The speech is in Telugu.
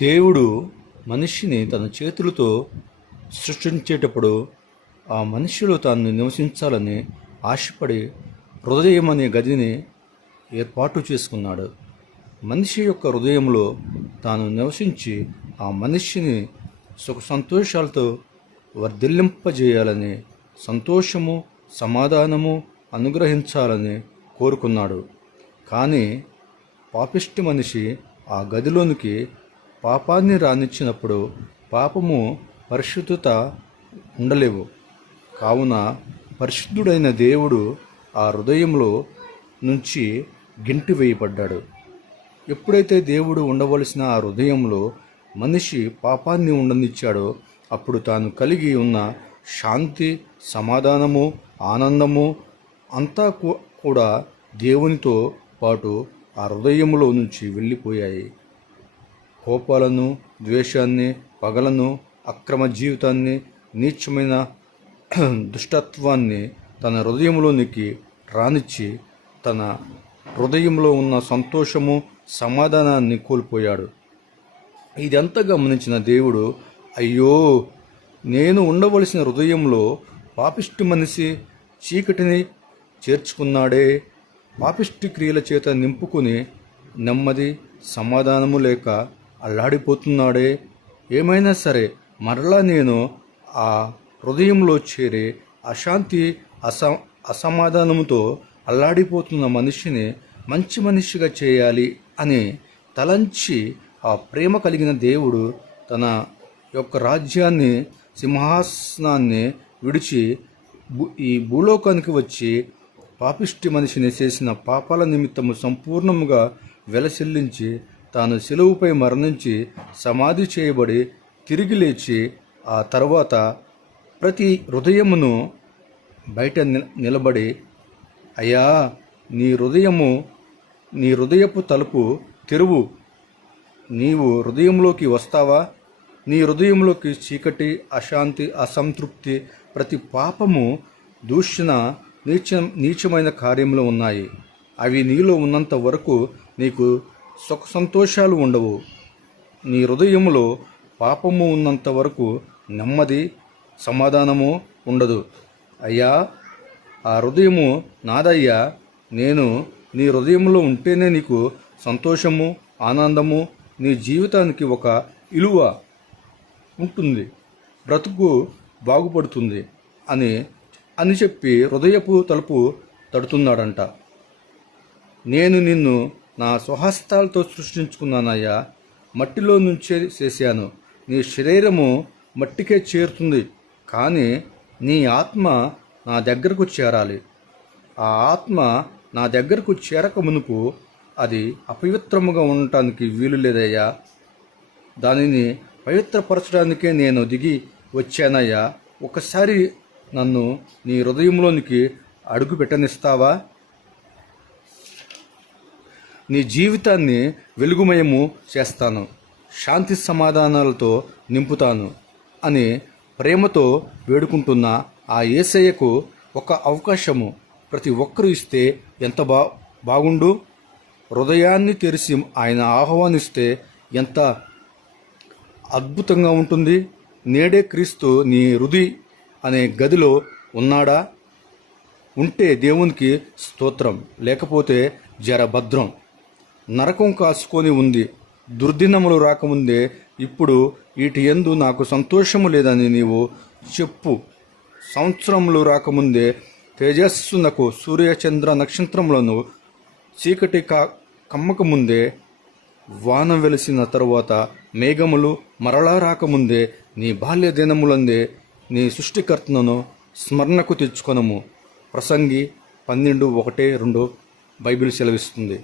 దేవుడు మనిషిని తన చేతులతో సృష్టించేటప్పుడు ఆ మనిషిలో తాను నివసించాలని ఆశపడి హృదయం అనే గదిని ఏర్పాటు చేసుకున్నాడు. మనిషి యొక్క హృదయంలో తాను నివసించి ఆ మనిషిని సుఖ సంతోషాలతో వర్ధిల్లింపజేయాలని, సంతోషము సమాధానము అనుగ్రహించాలని కోరుకున్నాడు. కానీ పాపిష్టి మనిషి ఆ గదిలోనికి పాపాన్ని రానిచ్చినప్పుడు పాపము పరిశుద్ధత ఉండలేవు. కావున పరిశుద్ధుడైన దేవుడు ఆ హృదయంలో నుంచి గింటి వేయబడ్డాడు. ఎప్పుడైతే దేవుడు ఉండవలసిన ఆ హృదయంలో మనిషి పాపాన్ని ఉండనిచ్చాడో అప్పుడు తాను కలిగి ఉన్న శాంతి, సమాధానము, ఆనందము అంతా కూడా దేవునితో పాటు ఆ హృదయంలో నుంచి వెళ్ళిపోయాయి. కోపాలను, ద్వేషాన్ని, పగలను, అక్రమ జీవితాన్ని, నీచమైన దుష్టత్వాన్ని తన హృదయంలోనికి రానిచ్చి తన హృదయంలో ఉన్న సంతోషము, సమాధానాన్ని కోల్పోయాడు. ఇదంతా గమనించిన దేవుడు, అయ్యో, నేను ఉండవలసిన హృదయంలో పాపిష్టి మనిషి చీకటిని చేర్చుకున్నాడే, పాపిష్టి క్రియల చేత నింపుకుని నెమ్మది సమాధానము లేక అల్లాడిపోతున్నాడే. ఏమైనా సరే మరలా నేను ఆ హృదయంలో చేరి అశాంతి అసమాధానముతో అల్లాడిపోతున్న మనిషిని మంచి మనిషిగా చేయాలి అని తలంచి ఆ ప్రేమ కలిగిన దేవుడు తన యొక్క రాజ్యాన్ని, సింహాసనాన్ని విడిచి ఈ భూలోకానికి వచ్చి పాపిష్టి మనిషిని చేసిన పాపాల నిమిత్తము సంపూర్ణముగా వెలసిల్లించి తాను శిలువపై మరణించి సమాధి చేయబడి తిరిగి లేచి ఆ తర్వాత ప్రతి హృదయమును బయట నిలబడి, అయ్యా, నీ హృదయపు తలుపు తెరువు, నీవు హృదయంలోకి వస్తావా? నీ హృదయంలోకి చీకటి, అశాంతి, అసంతృప్తి, ప్రతి పాపము, దూషణ, నీచమైన కార్యములు ఉన్నాయి. అవి నీలో ఉన్నంత వరకు నీకు సుఖ సంతోషాలు ఉండవు. నీ హృదయంలో పాపము ఉన్నంత వరకు నెమ్మది, సమాధానము ఉండదు. అయ్యా, ఆ హృదయము నాదయ్యా, నేను నీ హృదయంలో ఉంటేనే నీకు సంతోషము, ఆనందము, నీ జీవితానికి ఒక విలువ ఉంటుంది, బ్రతుకు బాగుపడుతుంది అని చెప్పి హృదయపు తలుపు తడుతున్నాడంట. నేను నిన్ను నా స్వహస్తాలతో సృష్టించుకున్నానయ్యా, మట్టిలో నుంచే చేశాను. నీ శరీరము మట్టికే చేరుతుంది, కానీ నీ ఆత్మ నా దగ్గరకు చేరాలి. ఆ ఆత్మ నా దగ్గరకు చేరక మునుపు అది అపవిత్రముగా ఉండటానికి వీలు లేదయ్యా. దానిని పవిత్రపరచడానికే నేను దిగి వచ్చానయ్యా. ఒకసారి నన్ను నీ హృదయంలోనికి అడుగు పెట్టనిస్తావా? నీ జీవితాన్ని వెలుగుమయము చేస్తాను, శాంతి సమాధానాలతో నింపుతాను అని ప్రేమతో వేడుకుంటున్న ఆ యేసయ్యకు ఒక అవకాశము ప్రతి ఒక్కరూ ఇస్తే ఎంత బాగుండు. హృదయాన్ని తెరిచి ఆయన ఆహ్వానిస్తే ఎంత అద్భుతంగా ఉంటుంది. నేడే క్రీస్తు నీ హృదయ అనే గదిలో ఉన్నాడా? ఉంటే దేవునికి స్తోత్రం, లేకపోతే జరభద్రం. నరకం కాసుకొని ఉంది. దుర్దినములు రాకముందే ఇప్పుడు వీటి యందు నాకు సంతోషము లేదని నీవు చెప్పు. సంవత్సరములు రాకముందే తేజస్సునకు సూర్యచంద్ర నక్షత్రములను చీకటి కమ్మకముందే వాన వెలిసిన తరువాత మేఘములు మరలా రాకముందే నీ బాల్య దినములందే నీ సృష్టికర్తను స్మరణకు తెచ్చుకొనము. ప్రసంగి 12:1-2 బైబిల్ సెలవిస్తుంది.